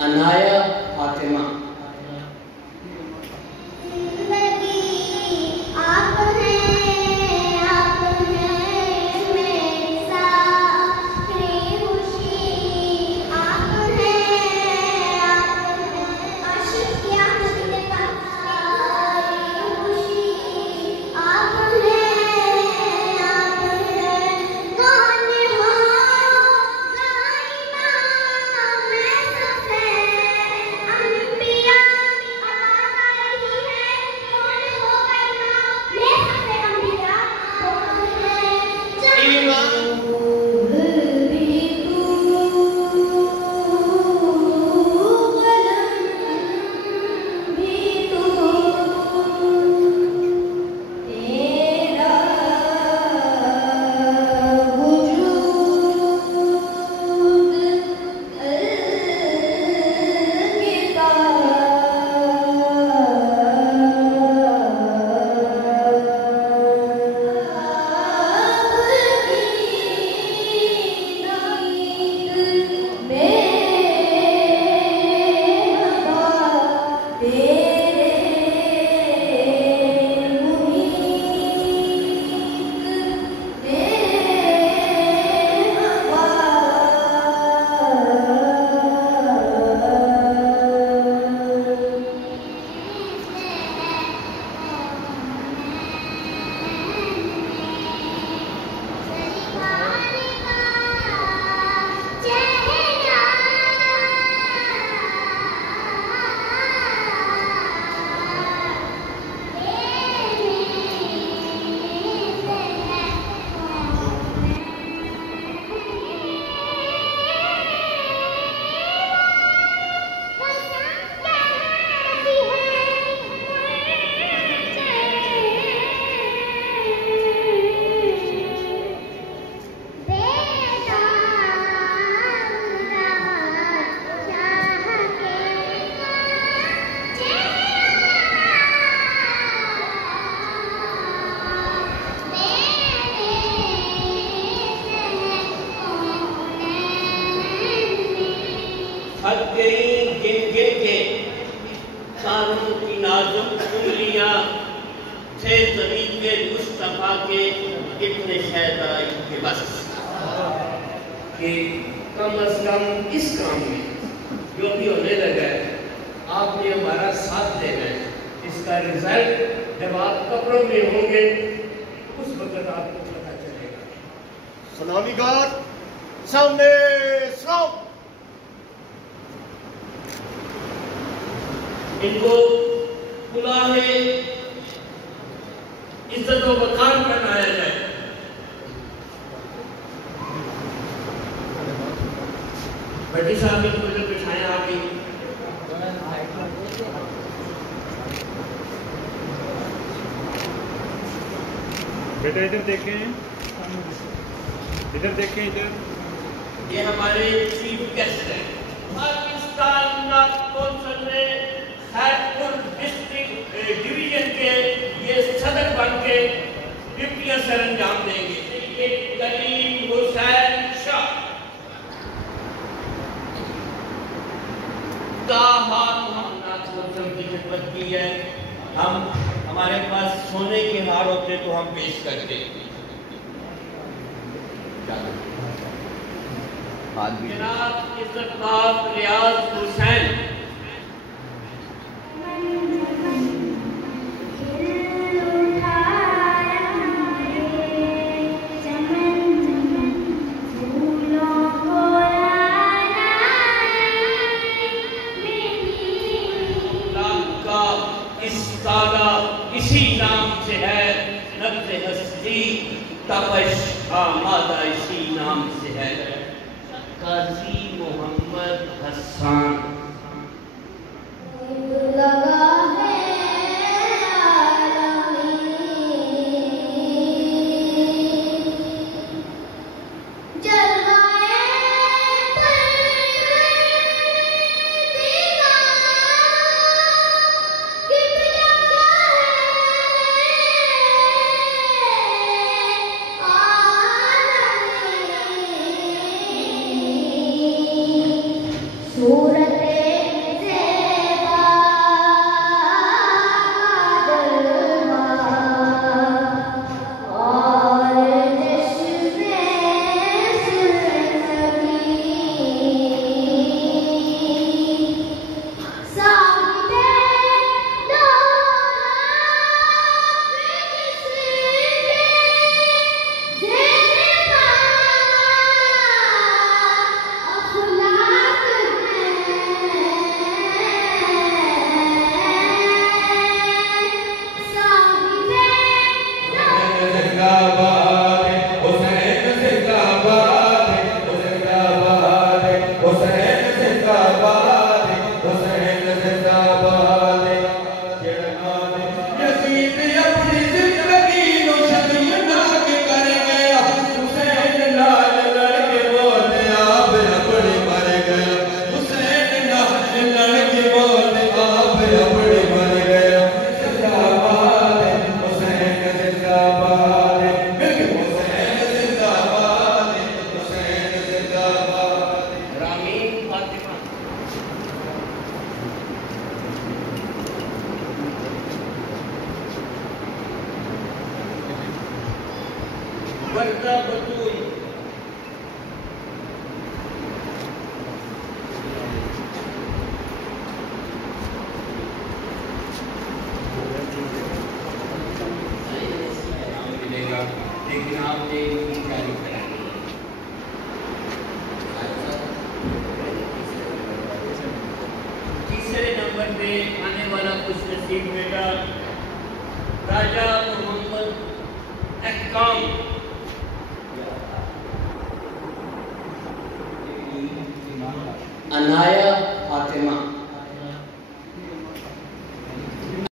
अनाया फातिमा। थक गई गिन गिन के कानों की नाजुक उंगलियां थे ज़मीन के मुस्तफा के इतने शहदाई के बस कि कम अज कम इस काम में जो भी होने लगा है आपने हमारा साथ देना है। इसका रिजल्ट जब आप कब्रों में होंगे उस वक्त आपको पता चलेगा। सलामी गार्ड सामने सलाम। इनको बुलाए इज्जत व वक़ार बनाया जाए। भट्टी साहब इनको जो बिठाएं आगे। बेटा इधर देखें, इधर देखें, इधर। ये हमारे चीफ गेस्ट हैं। पाकिस्तान नॉर्थ कौंसिल में खैरपुर डिस्ट्रिक्ट डिवीजन के ये सदर बन के ड्यूटियां सर अंजाम देंगे। ये कलीम हुसैन शाह का हाथ हम नॉर्थ कौंसिल की खिदमत की है। हम हमारे पास सोने के हार होते तो हम पेश करते। जनाब इज़्ज़तमाब रियाज हुसैन इसी नाम से है नब्ज़े हस्ती तपश आमादा इसी नाम से है। काजी मोहम्मद हसन सूरत वर्दा बतूल। मिलेगा, लेकिन आपने इनकी तैयारी करानी है। तीसरे नंबर पे आने वाला खुश नसीब बेटा राजा मोहम्मद अहकाम। अनाया फातिमा।